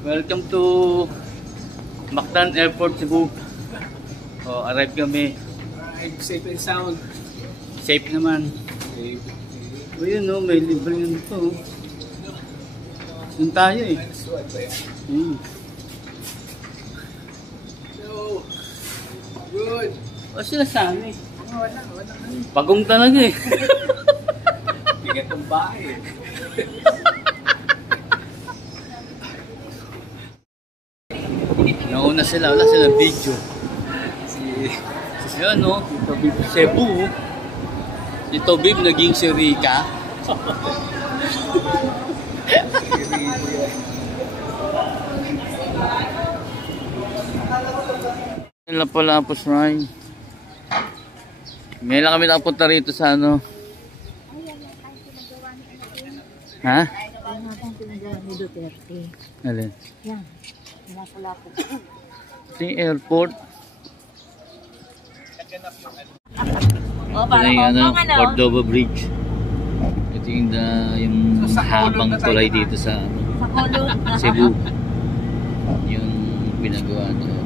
Welcome to Mactan Airport, Cebu. Oh, arrive kami. Safe and sound. Safe naman. Safe. O yun no, may libre yun ito. Yun tayo eh. So, good. O sila sa amin. Wala. Pagong talaga eh. Bigat ng bahay eh. Nauna sila, wala sila video. Yun no, Tito Bib Cebu. Tito Bib naging si Rika. Lapu-Lapu Shrine. Ngayon lang kami nakapunta rito sa ano. Ha? Ayun nga pang pinagawa ni Duterte. Alin? Yan. Lapu-Lapu. Ito yung airport. O, Ito yung ano, Cordova Bridge. Ito yung, yung habang tulay dito sa ano, Cebu. Yung pinagawa niya.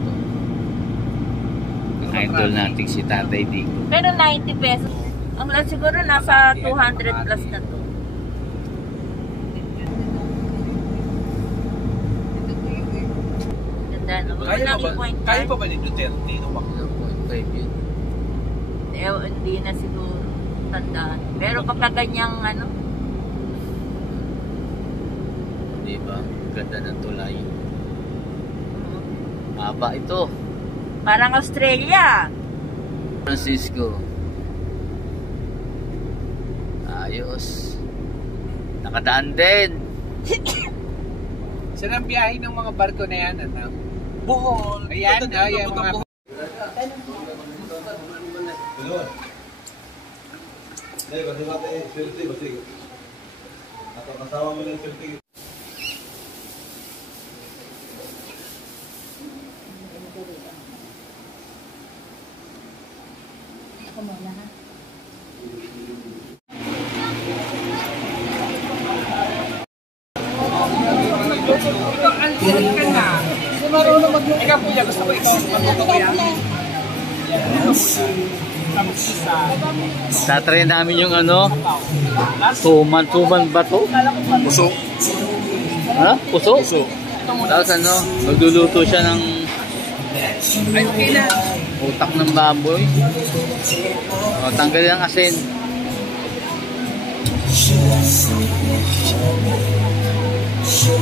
Idol natin si Tatay Dico. Pero 90 pesos. Ang lahat siguro nasa 200 plus na to. Ganda, no? Kaya pa ba ni Duterte? yun. Hindi na siguro tandaan. Pero kapag ganyang ano, Di ba? Ganda ng tulay. Haba ito. parang Australia. Francisco. Ayos. Nakadaan din. Saan ang biyahe ng mga barko na yan? Ano? Bohol. Ayan, ayan mga... Ikaw kuya, gusto ko ikaw magluto kuya? Tatry namin yung ano, tuman ba to? Puso. Ha? Puso? Puso. Tapos ano, magluluto siya ng Ay, okay na. utak ng baboy. O, tanggalin ang asin.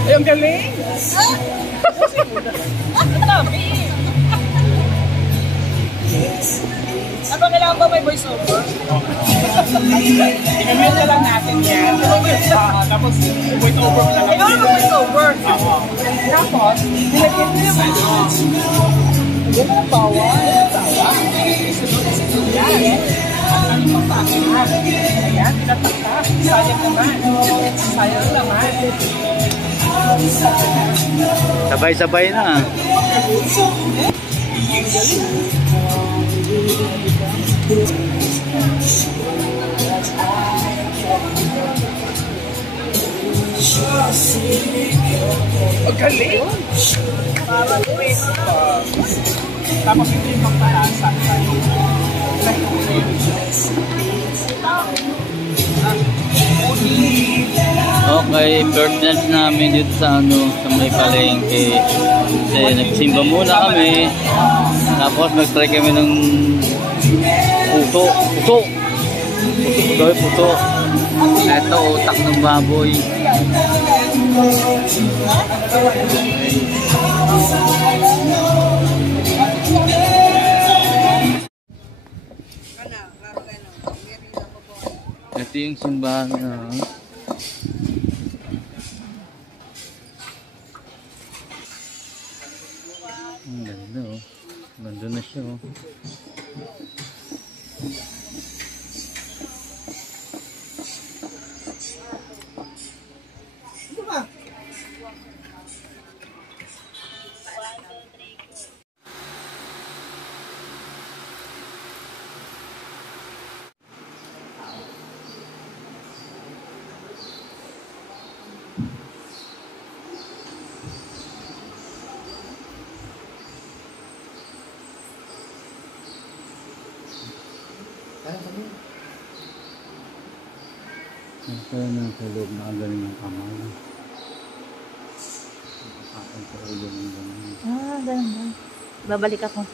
Ay, ang galing! Ang dami! Ano kailangan ba may voiceover? I-comment na lang natin yan. Tapos, voiceover na lang. Kailangan ba voiceover? Tapos, nilagyan nyo yung ano. Nilagyan mo ng bawang. Yan. At ang ibang pakihan. Ayan, tinataktak. Sayang naman. Sayang naman. Sabay-sabay na. Ang galing! Parang twist pa. Tapos hindi yung palasa. Okay, first lunch namin dito sa ano, sa may palengke. Kasi nagsimba muna kami. Tapos nag-try kami ng puso. Puso. Ito, utak ng baboy. Ito yung simbahan na ang ganda oh. Ganda na siya oh. Ito na sa loob na kagaling ng kamay. Nakakapang sa ulo ng gano'n. Ganun ba? Babalik ako.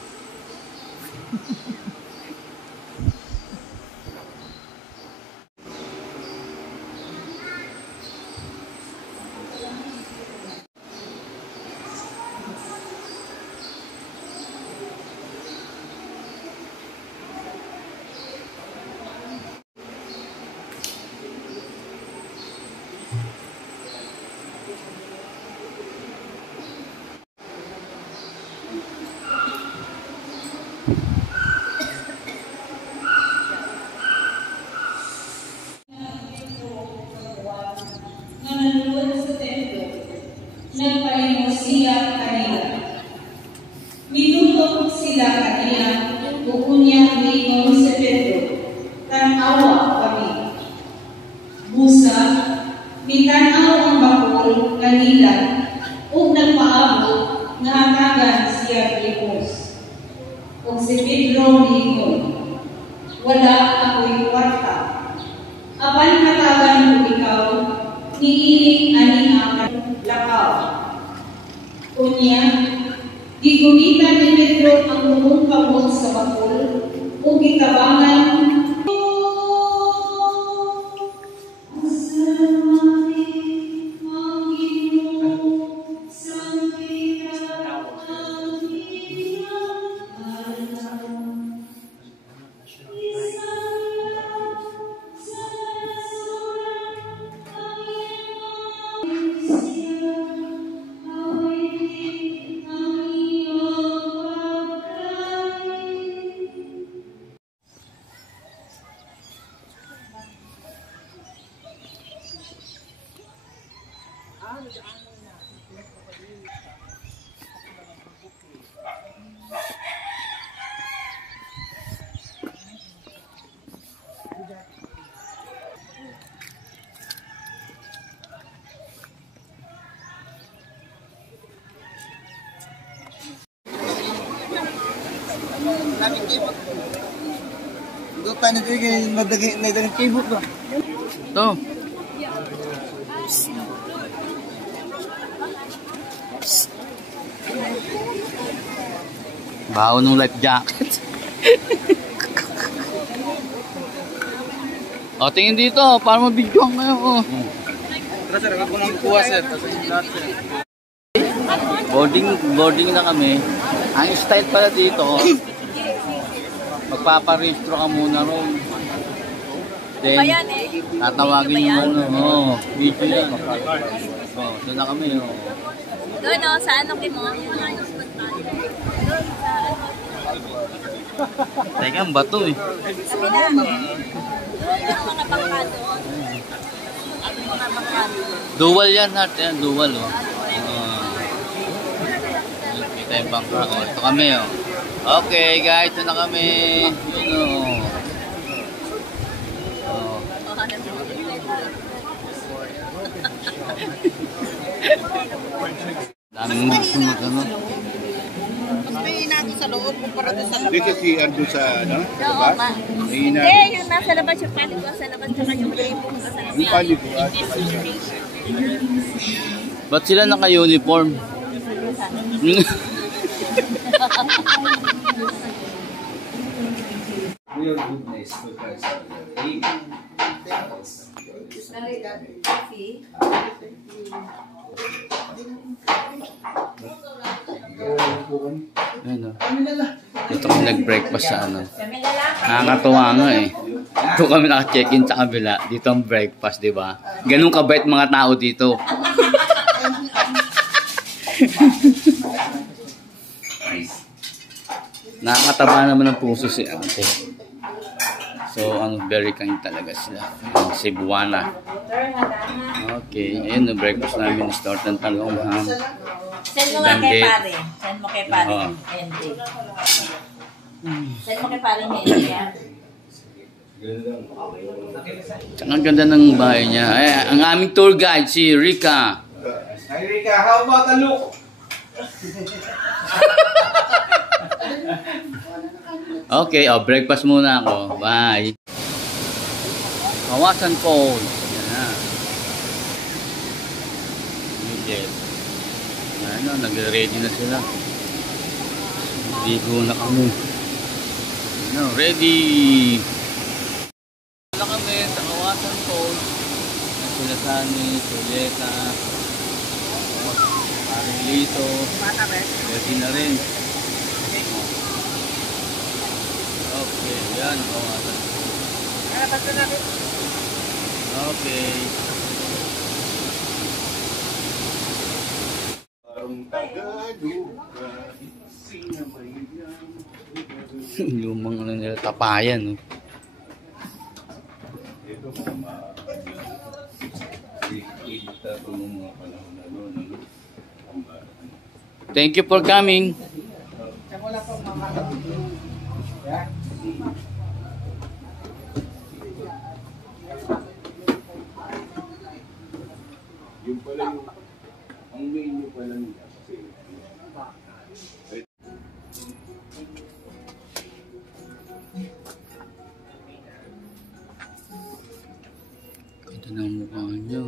Nanonood sa templo, nagpalimos siya kanila. Minuto sila kanila, bukunya mingon sa Pedro, tanawa kami. Busa, mitanaw ang bakul kanila, ug nagpaabot nga hatagan siya Filipos. Ug si Pedro mingon, wala ako'y kwarta. Apan hatagan mo ikaw, niiling ani ang lakaw. Unya, gigumitan ni Pedro ang lumong kamot sa bakul o gitabangan Doon tayo nagdagang kibot ba? Ito. Baho ng life jacket. O, tingin dito. Para mabigyan kayo. O. Tara sir, ako nang kuha sir. Boarding na kami. Ang style pala dito, magpaparehistro ka muna ron. Then, tatawagin yung ano. Video yan. O, doon na kami. O. Doon o, sa ano kay mo? Yung ano, doon sa ano. Teka, ang bato eh. Sabi na, doon yung mga bangka doon. Mga bangka doon. Dual yan natin. Dual o. Kita yung bangka. O, ito kami o. Okay guys, ito na kami. Yun o. Daming magsunod ano. Mas may natin sa loob kumpara doon sa labas. Dito si Ardo sa ano? Oo, ma. Hindi, yung nasa labas yung paliguan sa labas tsaka yung labong sa labas. Yung paliguan. Ba't sila naka-uniform? Your goodness because Ayun o. Dito kami nag-breakfast sa ano. Nakakatuwa nga eh. Dito kami naka-check-in sa kabila. Dito ang breakfast, di ba? Ganun kabait mga tao dito. Nakakataba naman ang puso si ate. So, very kind talaga sila. Cebuana. Okay, ayun, breakfast namin. Start ng talong, ham. Send mo nga kay pare. Send mo kay pare. Henry. Send mo kay pare ni Henry. Tsaka ang ganda ng bahay niya. Eh, ang aming tour guide, si Rika. Hi Rika, how about a look? Okay, breakfast muna ako. Bye. Kawasan po. Yan na. Yes. Ano, nagre-ready na sila. Ligo na kami. Ano, ready. Wala kami sa Kawasan po. Sila Sani, Julieta, Paring Lito. Ready na rin. Okay, yan. Kawasan po. Okay. Lumang ano nila, tapayan. No? Thank you for coming. Yung pala yung ang menu pala nila kasi Ganda ng mukha niya.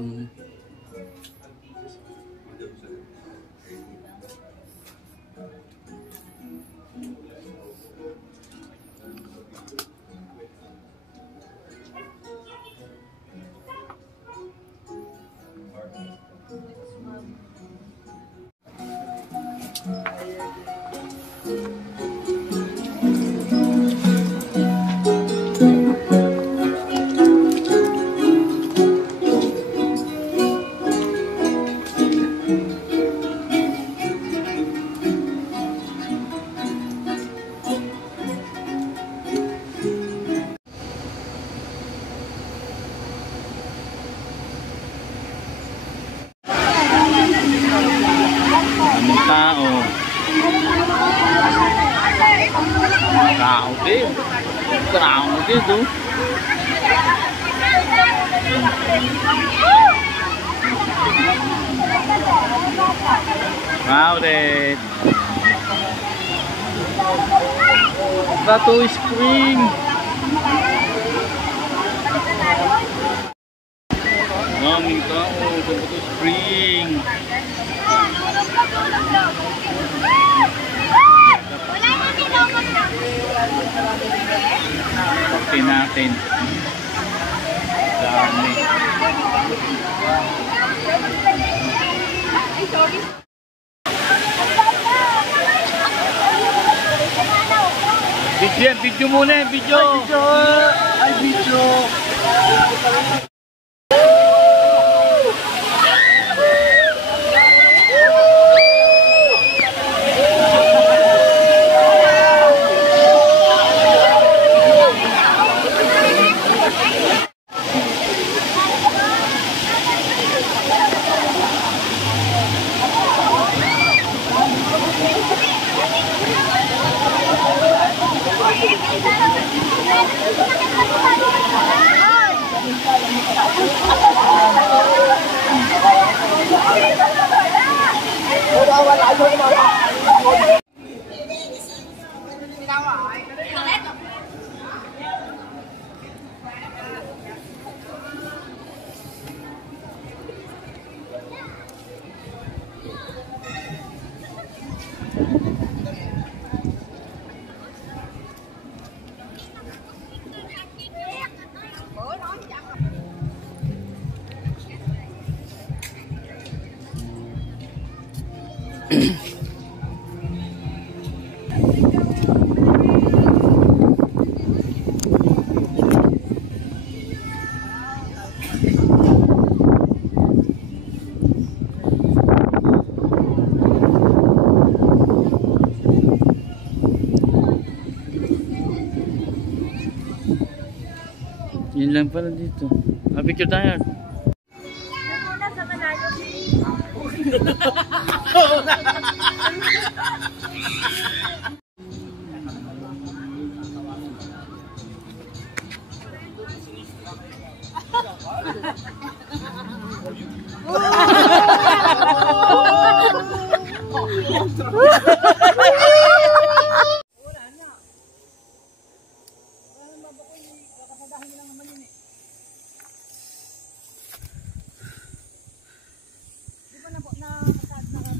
Daming tao. Tao din. Tao din do. Crowded. Bato Spring. Daming tao sa Bato Spring. Pagti natin. Dami. Video muna, video. Ay, video. Yun lang pala dito. Picture tayo.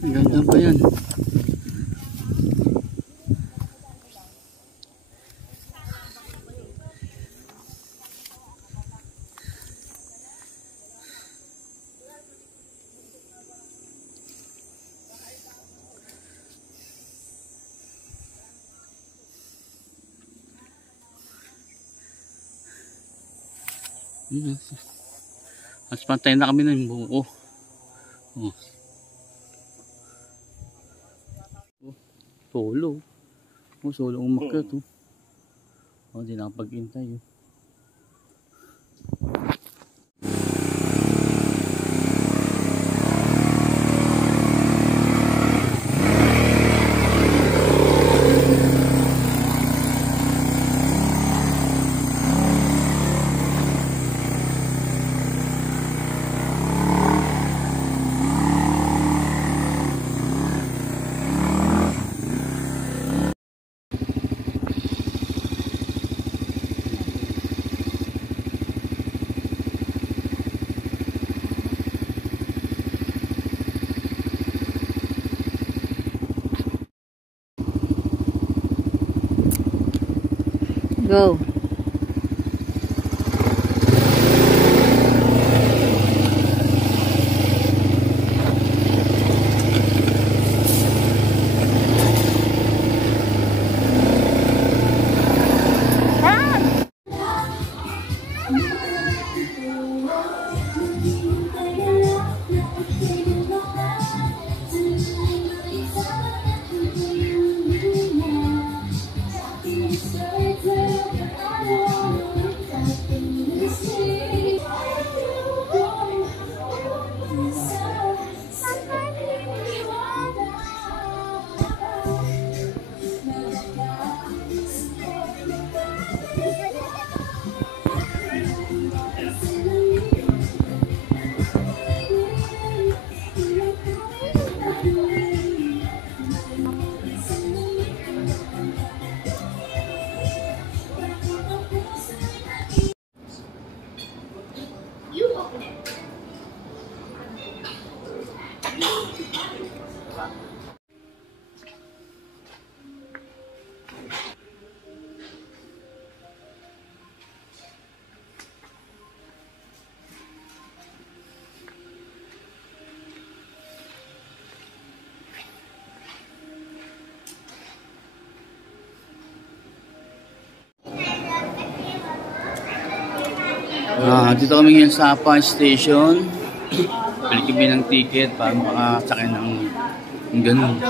Ganda pa yan. Mas pantay na kami ng buo. Oh. Solo. Oh, solo umakyat. Oh, di nakapag-intay. Oh. Go. Dito kami ngayon sa Apa Station. Bili kami ng ticket para makasakay ng ganun.